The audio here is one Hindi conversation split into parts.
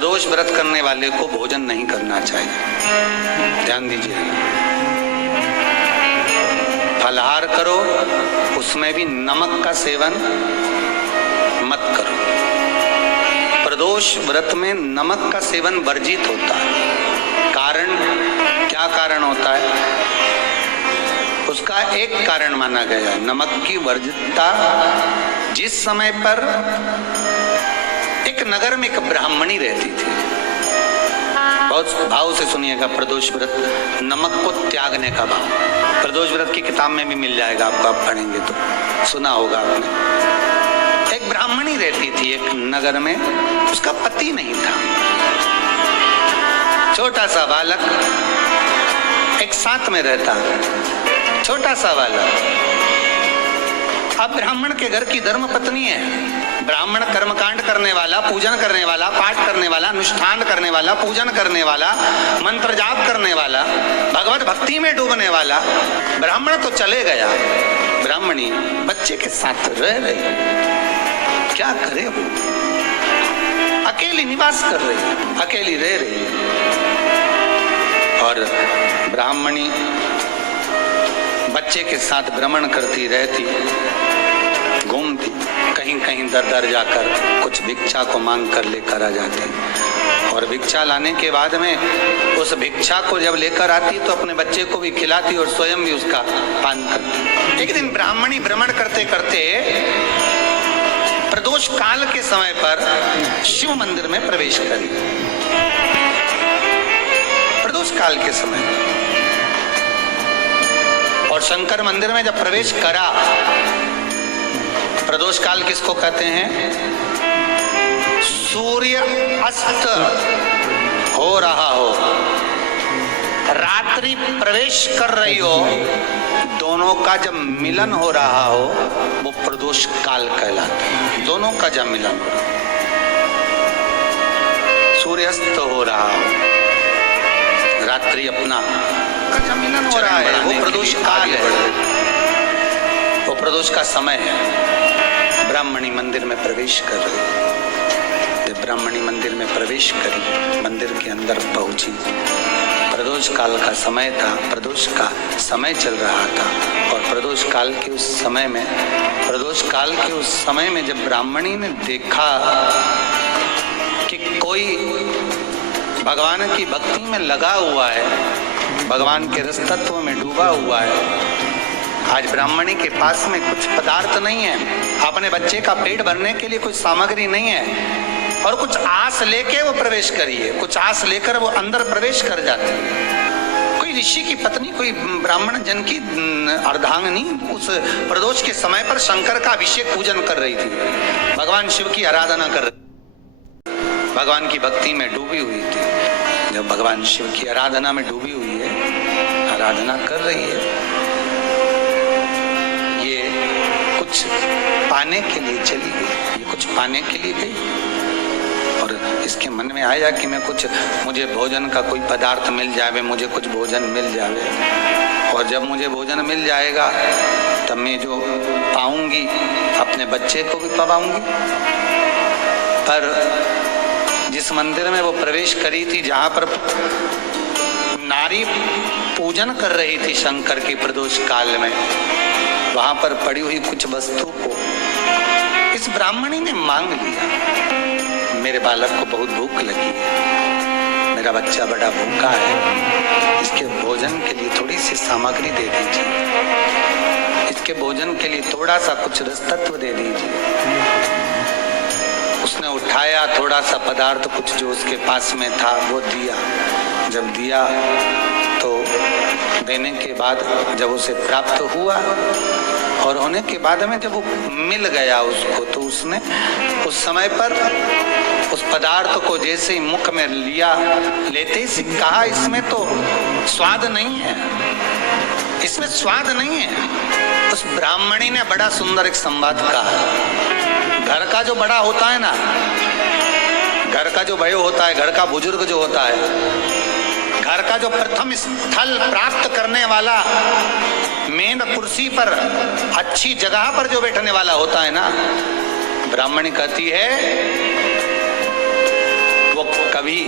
प्रदोष व्रत करने वाले को भोजन नहीं करना चाहिए, ध्यान दीजिए। फलाहार करो, उसमें भी नमक का सेवन मत करो। प्रदोष व्रत में नमक का सेवन वर्जित होता है। कारण क्या कारण होता है? उसका एक कारण माना गया है नमक की वर्जितता। जिस समय पर एक नगर में एक ब्राह्मणी रहती थी, बहुत भाव से सुनिएगा, प्रदोष व्रत नमक को त्यागने का भाव प्रदोष व्रत की किताब में भी मिल जाएगा आपको, आप पढ़ेंगे तो सुना होगा आपने। एक ब्राह्मणी रहती थी एक नगर में, उसका पति नहीं था, छोटा सा बालक एक साथ में रहता, छोटा सा बालक। अब ब्राह्मण के घर की धर्म पत्नी है, ब्राह्मण कर्मकांड करने वाला, पूजन करने वाला, पाठ करने वाला, अनुष्ठान करने वाला, पूजन करने वाला, मंत्र जाप करने वाला, भगवत भक्ति में डूबने वाला। ब्राह्मण तो चले गया, ब्राह्मणी बच्चे के साथ रह रही, क्या करे वो? अकेली निवास कर रही, अकेली रह रही। और ब्राह्मणी बच्चे के साथ भ्रमण करती रहती, घूमती, कहीं कहीं दर दर जाकर कुछ भिक्षा को मांग कर लेकर आ जाती। और भिक्षा लाने के बाद में उस भिक्षा को जब लेकर आती तो अपने बच्चे को भी खिलाती और स्वयं भी उसका पान करती। एक दिन ब्राह्मणी भ्रमण करते करते प्रदोष काल के समय पर शिव मंदिर में प्रवेश करी। प्रदोष काल के समय और शंकर मंदिर में जब प्रवेश करा, प्रदोष काल किसको कहते हैं? सूर्य अस्त हो रहा हो, रात्रि प्रवेश कर रही हो, दोनों का जब मिलन हो रहा हो वो प्रदोष काल कहलाता है। दोनों का जब मिलन हो रहा, सूर्यास्त हो रहा हो, रात्रि अपना जब मिलन हो रहा है, वो प्रदोष काल है, वो प्रदोष का समय है। ब्राह्मणी मंदिर में प्रवेश कर रही। जब ब्राह्मणी मंदिर में प्रवेश करी, मंदिर के अंदर पहुंची, प्रदोष काल का समय था, प्रदोष का समय चल रहा था। और प्रदोष काल के उस समय में, प्रदोष काल के उस समय में जब ब्राह्मणी ने देखा कि कोई भगवान की भक्ति में लगा हुआ है, भगवान के रस तत्व में डूबा हुआ है, आज ब्राह्मणी के पास में कुछ पदार्थ नहीं है, अपने बच्चे का पेट भरने के लिए कुछ सामग्री नहीं है, और कुछ आस लेके वो प्रवेश करिए, कुछ आस लेकर वो अंदर प्रवेश कर जाती। कोई ऋषि की पत्नी, कोई ब्राह्मण जन की अर्धांगिनी उस प्रदोष के समय पर शंकर का अभिषेक पूजन कर रही थी, भगवान शिव की आराधना कर रही, भगवान की भक्ति में डूबी हुई थी। जब भगवान शिव की आराधना में डूबी हुई है, आराधना कर रही है, कुछ पाने के लिए चली गई, ये कुछ पाने के लिए गई और इसके मन में आया कि मैं कुछ, मुझे भोजन का कोई पदार्थ मिल जावे, मुझे कुछ भोजन मिल जावे, और जब मुझे भोजन मिल जाएगा तब मैं जो पाऊंगी अपने बच्चे को भी पाऊंगी। पर जिस मंदिर में वो प्रवेश करी थी, जहां पर नारी पूजन कर रही थी शंकर की प्रदोष काल में, वहां पर पड़ी हुई कुछ वस्तु को इस ब्राह्मणी ने मांग लिया। मेरे बालक को बहुत भूख लगी है, मेरा बच्चा बड़ा भूखा है, इसके भोजन के लिए थोड़ी सी सामग्री दे दीजिए, इसके भोजन के लिए थोड़ा सा कुछ रस तत्व दे दीजिए। उसने उठाया थोड़ा सा पदार्थ, कुछ जो उसके पास में था वो दिया। जब दिया तो देने के बाद जब उसे प्राप्त हुआ और होने के बाद में जब वो मिल गया उसको, तो उसने उस समय पर उस पदार्थ को जैसे ही मुख में लिया, लेते ही कहा इसमें तो स्वाद नहीं है, इसमें स्वाद नहीं है। उस ब्राह्मणी ने बड़ा सुंदर एक संवाद कहा। घर का जो बड़ा होता है ना, घर का जो बड़े होता है, घर का बुजुर्ग जो होता है, घर का जो प्रथम स्थल प्राप्त करने वाला, मेन कुर्सी पर अच्छी जगह पर जो बैठने वाला होता है ना, ब्राह्मणी कहती है वो कभी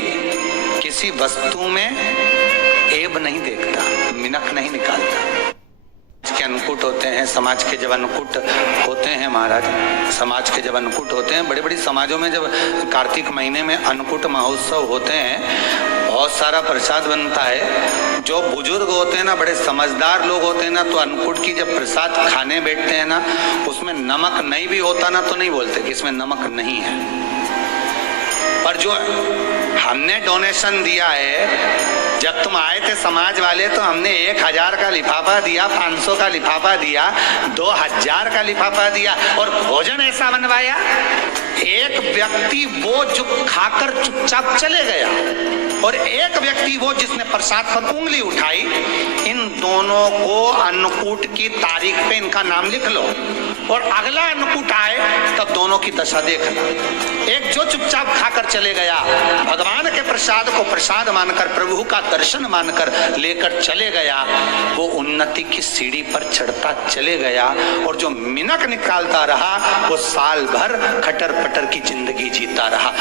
किसी वस्तु में ऐब नहीं देखता, मिनक नहीं निकालता। के अन्नकूट होते हैं, समाज के जब अन्नकूट होते हैं महाराज, समाज के जब अन्नकूट होते हैं, बड़े बड़ी समाजों में जब कार्तिक महीने में अन्नकूट महोत्सव होते हैं, बहुत सारा प्रसाद बनता है। जो बुजुर्ग होते हैं ना, बड़े समझदार लोग होते हैं ना, तो अन्नकूट की जब प्रसाद खाने बैठते हैं ना, उसमें नमक नहीं भी होता ना, तो नहीं बोलते कि इसमें नमक नहीं है। पर जो हमने डोनेशन दिया है, जब तुम आए थे समाज वाले, तो हमने 1000 का लिफाफा दिया, 500 का लिफाफा दिया, 2000 का लिफाफा दिया, और भोजन ऐसा बनवाया। एक व्यक्ति वो जो खाकर चुपचाप चले गया, और एक व्यक्ति वो जिसने प्रसाद पर उंगली उठाई। इन दोनों को अन्नकूट की तारीख पे इनका नाम लिख लो, और अगला अन्नकूट आए तब दोनों की दशा देखना। एक जो चुपचाप खाकर चले गया, भगवान के प्रसाद को प्रसाद मानकर, प्रभु का दर्शन मानकर लेकर चले गया, वो उन्नति की सीढ़ी पर चढ़ता चले गया, और जो मिनक निकालता रहा वो साल भर खटर पटर की जिंदगी जीता रहा।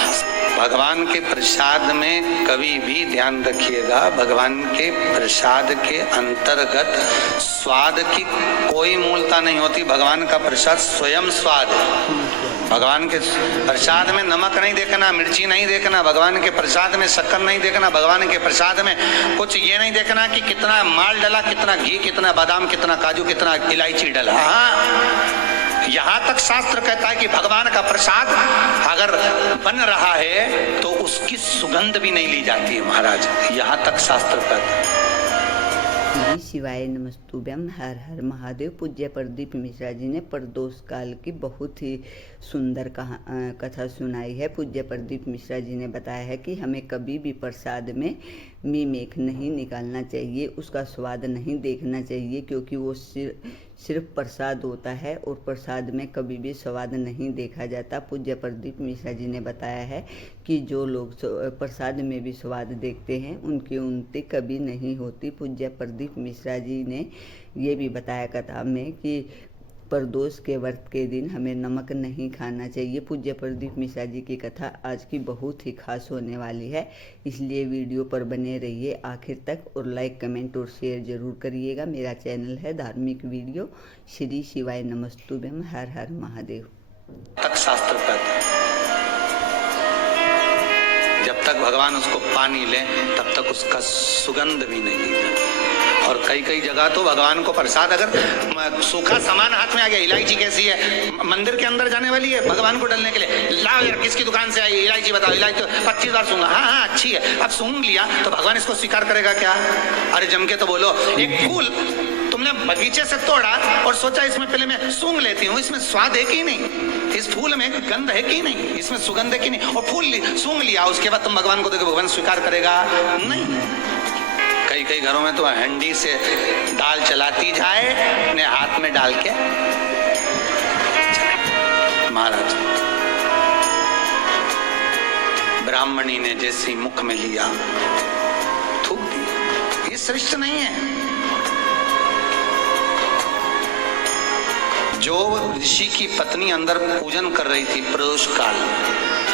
भगवान के प्रसाद में कभी भी ध्यान रखिएगा, भगवान के प्रसाद के अंतर्गत स्वाद की कोई मूलता नहीं होती। भगवान का प्रसाद स्वयं स्वाद है। भगवान के प्रसाद में नमक नहीं देखना, मिर्ची नहीं देखना, भगवान के प्रसाद में शक्कर नहीं देखना, भगवान के प्रसाद में कुछ ये नहीं देखना कि कितना माल डला, कितना घी, कितना बादाम, कितना काजू, कितना इलायची डला। हाँ, यहाँ तक शास्त्र कहता है कि भगवान का प्रसाद अगर बन रहा है तो उसकी सुगंध भी नहीं ली जाती है महाराज, यहाँ तक शास्त्र कहता है। श्री शिवाय नमस्तुभ्यम। हर हर महादेव। पूज्य प्रदीप मिश्रा जी ने प्रदोष काल की बहुत ही सुंदर कथा सुनाई है। पूज्य प्रदीप मिश्रा जी ने बताया है कि हमें कभी भी प्रसाद में मीमेख नहीं निकालना चाहिए, उसका स्वाद नहीं देखना चाहिए, क्योंकि वो सिर्फ प्रसाद होता है और प्रसाद में कभी भी स्वाद नहीं देखा जाता। पूज्य प्रदीप मिश्रा जी ने बताया है कि जो लोग प्रसाद में भी स्वाद देखते हैं उनकी उन्नति कभी नहीं होती। पूज्य प्रदीप मिश्रा जी ने ये भी बताया कथा में कि प्रदोष के व्रत के दिन हमें नमक नहीं खाना चाहिए। पूज्य प्रदीप मिश्रा जी की कथा आज की बहुत ही खास होने वाली है, इसलिए वीडियो पर बने रहिए आखिर तक, और लाइक कमेंट और शेयर जरूर करिएगा। मेरा चैनल है धार्मिक वीडियो श्री शिवाय नमस्तुभ्यम। हर हर महादेव। तक शास्त्र कहता है जब तक भगवान उसको पानी ले तब तक उसका सुगंध भी नहीं लीजिए। और कई कई जगह तो भगवान को प्रसाद अगर सूखा सामान हाथ में आ गया, इलायची कैसी है, मंदिर के अंदर जाने वाली है भगवान को डालने के लिए, लाओ यार किसकी दुकान से आई इलायची बताओ, इलायची 25 बार सूंघा, हाँ हाँ अच्छी है, अब सूंघ लिया तो भगवान इसको स्वीकार करेगा क्या? अरे जम के तो बोलो। एक फूल तुमने बगीचे से तोड़ा और सोचा इसमें पहले मैं सूंघ लेती हूँ, इसमें स्वाद है कि नहीं, इस फूल में गंध है कि नहीं, इसमें सुगंध है कि नहीं, और फूल सूंघ लिया, उसके बाद तुम भगवान को देखो, भगवान स्वीकार करेगा नहीं। कई कई घरों में तो हंडी से दाल चलाती जाए अपने हाथ में डाल के। महाराज ब्राह्मणी ने जैसी मुख में लिया थूक दिया, ये श्रेष्ठ नहीं है। जो ऋषि की पत्नी अंदर पूजन कर रही थी प्रदोष काल,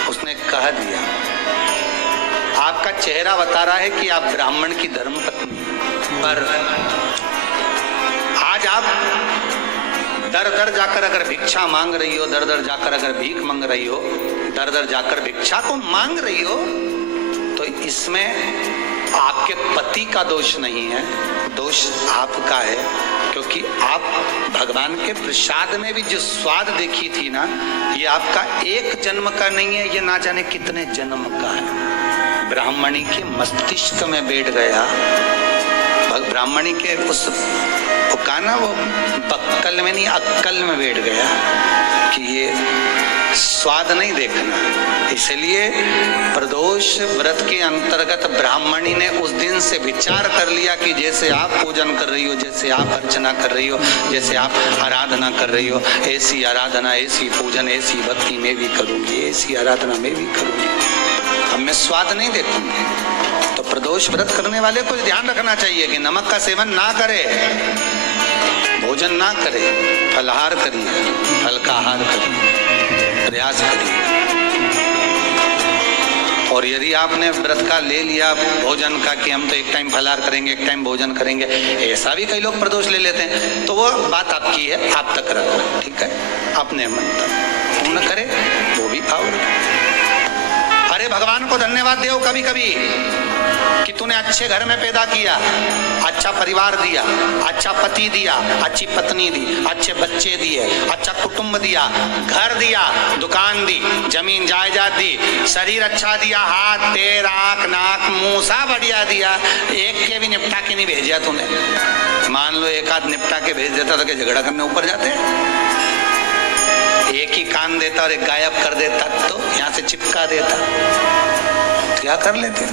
उसने कह दिया आपका चेहरा बता रहा है कि आप ब्राह्मण की धर्मपत्नी, पर आज आप दर दर जाकर अगर भिक्षा मांग रही हो, दर दर जाकर अगर भीख मांग रही हो, दर दर जाकर भिक्षा को मांग रही हो, तो इसमें आपके पति का दोष नहीं है, दोष आपका है, क्योंकि आप भगवान के प्रसाद में भी जो स्वाद देखी थी ना, ये आपका एक जन्म का नहीं है, ये ना जाने कितने जन्म का है। ब्राह्मणी के मस्तिष्क में बैठ गया, ब्राह्मणी के उस ना वो बक्कल में नहीं अक्कल में बैठ गया कि ये स्वाद नहीं देखना। इसलिए प्रदोष व्रत के अंतर्गत ब्राह्मणी ने उस दिन से विचार कर लिया कि जैसे आप पूजन कर रही हो, जैसे आप अर्चना कर रही हो, जैसे आप आराधना कर रही हो, ऐसी आराधना, ऐसी पूजन, ऐसी भक्ति में भी करूंगी, ऐसी आराधना में भी करूंगी, अब मैं स्वाद नहीं देखूंगी। तो प्रदोष व्रत करने वाले को ध्यान रखना चाहिए कि नमक का सेवन ना करे, भोजन ना करे, फलाहार करिए, हल्का आहार करिए, प्रयास करिए। और यदि आपने व्रत का ले लिया भोजन का कि हम तो एक टाइम फलाहार करेंगे, एक टाइम भोजन करेंगे, ऐसा भी कई लोग प्रदोष ले लेते हैं, तो वो बात आपकी है, आप तक रखो, ठीक है, अपने मन तक पूर्ण करे वो भी भाव रखो। अरे भगवान को धन्यवाद दो कभी कभी कि तूने अच्छे घर में पैदा किया, अच्छा परिवार दिया, अच्छा पति दिया, अच्छी पत्नी दी, अच्छे बच्चे दिए, अच्छा कुटुंब दिया, घर दिया, दुकान दी, जमीन जायदाद दी, शरीर अच्छा दिया, हाथ पैर आंख नाक मुंह सब बढ़िया दिया, एक के भी निपटा के नहीं भेजा तूने। मान लो एक आध निपटा के भेज देता तो क्या झगड़ा करने ऊपर जाते? एक ही कान देता और एक गायब कर देता तो यहाँ से चिपका देता, क्या कर लेते?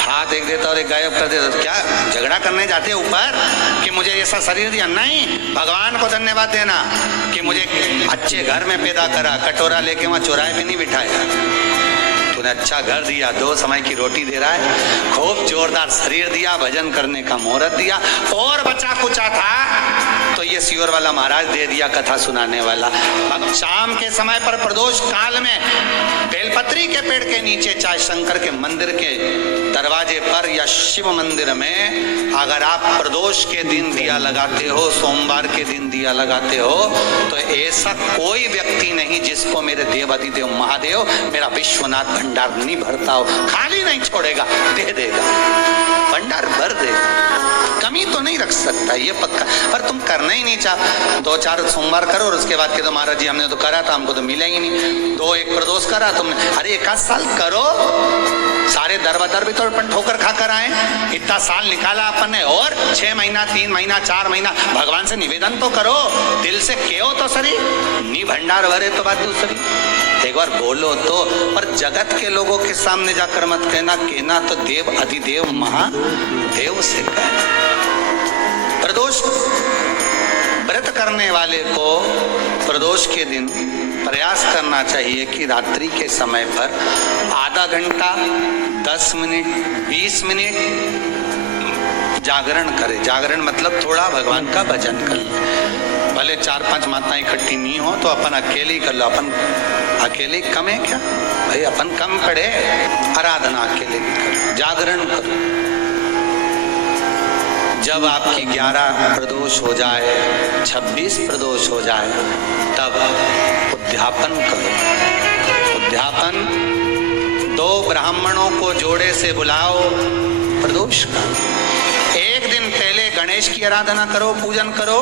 हाथ एक देता और एक गायब कर देता तो क्या झगड़ा करने जाते ऊपर कि मुझे ऐसा शरीर दिया? नहीं, भगवान को धन्यवाद देना कि मुझे अच्छे घर में पैदा करा, कटोरा लेके वहां चौराहे पे नहीं बिठाया, तूने अच्छा घर दिया, 2 समय की रोटी दे रहा है, खूब जोरदार शरीर दिया, भजन करने का मुहूर्त दिया, और बचा कुचा था तो ये सियोर वाला महाराज दे दिया, कथा सुनाने वाला। अब शाम के समय पर प्रदोष काल में बेलपत्री के पेड़ के नीचे, चाहे शंकर के मंदिर के दरवाजे पर या शिव मंदिर में, अगर आप प्रदोष के दिन दिया लगाते हो, सोमवार के दिन दिया लगाते हो, तो ऐसा कोई व्यक्ति नहीं जिसको मेरे देव अधिदेव महादेव मेरा विश्वनाथ भंडार नहीं भरता हो, खाली नहीं छोड़ेगा, दे देगा, भंडार भर देगा, कमी तो नहीं रख सकता, ये पक्का। पर तुम करना ही नहीं चाह, 2-4 सोमवार करो और उसके बाद के तो महाराज जी हमने तो करा था, हमको तो मिला ही नहीं, 2-1 प्रदोष करा तुमने, अरे 1 साल करो, सारे दर भी तो अपन ठोकर खा कर आए, इतना साल निकाला अपन ने, और 6 महीना 3 महीना 4 महीना भगवान से निवेदन तो करो, दिल से कहो तो सही, नी भंडार भरे तो बात दूसरी, एक बार बोलो तो। पर जगत के लोगों के सामने जाकर मत कहना तो देव अधिदेव महादेव से कहना। प्रदोष व्रत करने वाले को प्रदोष के दिन प्रयास करना चाहिए कि रात्रि के समय पर आधा घंटा 10 मिनट 20 मिनट जागरण करे। जागरण मतलब थोड़ा भगवान का भजन कर ले, भले 4-5 माताएं इकट्ठी नहीं हो तो अपन अकेले ही कर लो, अपन अकेले कम है क्या भाई, अपन कम पड़े, आराधना अकेले भी करो, जागरण करो। जब आपकी 11 प्रदोष हो जाए, 26 प्रदोष हो जाए, तब उद्यापन करो। उद्यापन 2 ब्राह्मणों को जोड़े से बुलाओ प्रदोष का, एक दिन पहले गणेश की आराधना करो, पूजन करो,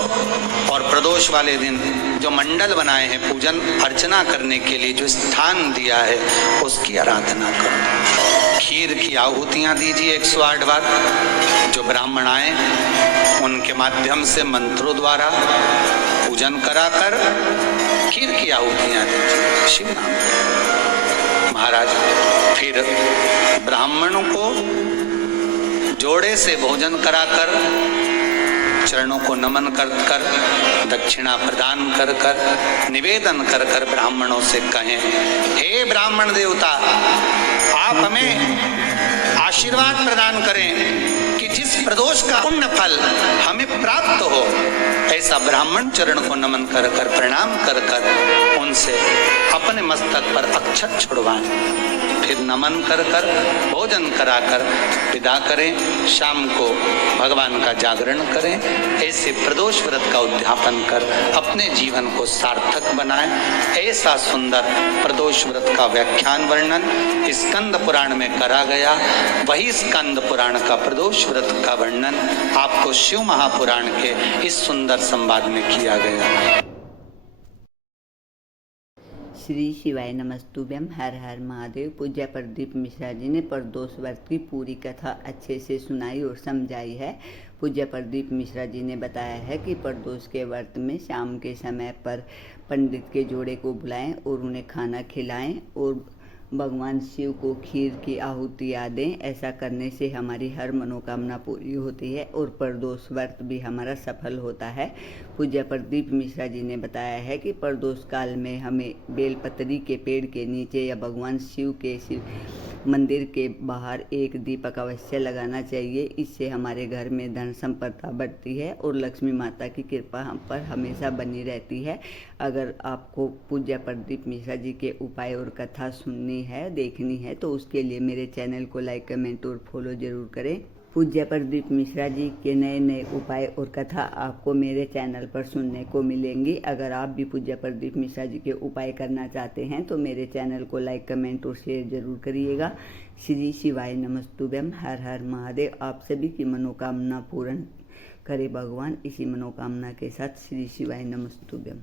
और प्रदोष वाले दिन जो मंडल बनाए हैं पूजन अर्चना करने के लिए, जो स्थान दिया है उसकी आराधना करो। खीर की आहुतियां दीजिए 108 बार, जो ब्राह्मण आए उनके माध्यम से मंत्रों द्वारा पूजन कराकर खीर की आहुतियां दीजिए शिव नाम महाराज। फिर ब्राह्मणों को जोड़े से भोजन कराकर, चरणों को नमन कर कर, दक्षिणा प्रदान कर कर, निवेदन कर कर ब्राह्मणों से कहें, हे ब्राह्मण देवता, आप हमें आशीर्वाद प्रदान करें कि जिस प्रदोष का पुण्य फल हमें प्राप्त हो, ऐसा ब्राह्मण चरण को नमन कर कर, प्रणाम कर कर उनसे अपने मस्तक पर अक्षत छुड़वाएं। फिर नमन कर कर, भोजन कराकर विदा करें। शाम को भगवान का जागरण करें। ऐसे प्रदोष व्रत का उद्यापन कर अपने जीवन को सार्थक बनाएं। ऐसा सुंदर प्रदोष व्रत का व्याख्यान वर्णन स्कंद पुराण में करा गया। वही स्कंद पुराण का प्रदोष व्रत का वर्णन आपको शिव महापुराण के इस सुंदर संवाद में किया गया। श्री शिवाय नमस्तुभ्यम। हर हर महादेव। पूज्य प्रदीप मिश्रा जी ने प्रदोष व्रत की पूरी कथा अच्छे से सुनाई और समझाई है। पूज्य प्रदीप मिश्रा जी ने बताया है कि प्रदोष के व्रत में शाम के समय पर पंडित के जोड़े को बुलाएं और उन्हें खाना खिलाएं और भगवान शिव को खीर की आहुतियाँ दें। ऐसा करने से हमारी हर मनोकामना पूरी होती है और प्रदोष व्रत भी हमारा सफल होता है। पूज्य प्रदीप मिश्रा जी ने बताया है कि प्रदोष काल में हमें बेलपत्री के पेड़ के नीचे या भगवान शिव के मंदिर के बाहर एक दीपक अवश्य लगाना चाहिए। इससे हमारे घर में धन संपदा बढ़ती है और लक्ष्मी माता की कृपा हम पर हमेशा बनी रहती है। अगर आपको पूज्य प्रदीप मिश्रा जी के उपाय और कथा सुननी है, देखनी है, तो उसके लिए मेरे चैनल को लाइक, कमेंट और फॉलो ज़रूर करें। पूज्य प्रदीप मिश्रा जी के नए नए उपाय और कथा आपको मेरे चैनल पर सुनने को मिलेंगी। अगर आप भी पूज्य प्रदीप मिश्रा जी के उपाय करना चाहते हैं तो मेरे चैनल को लाइक, कमेंट और शेयर जरूर करिएगा। श्री शिवाय नमस्तुभ्यम। हर हर महादेव। आप सभी की मनोकामना पूर्ण करे भगवान। इसी मनोकामना के साथ श्री शिवाय नमस्तुभ्यम।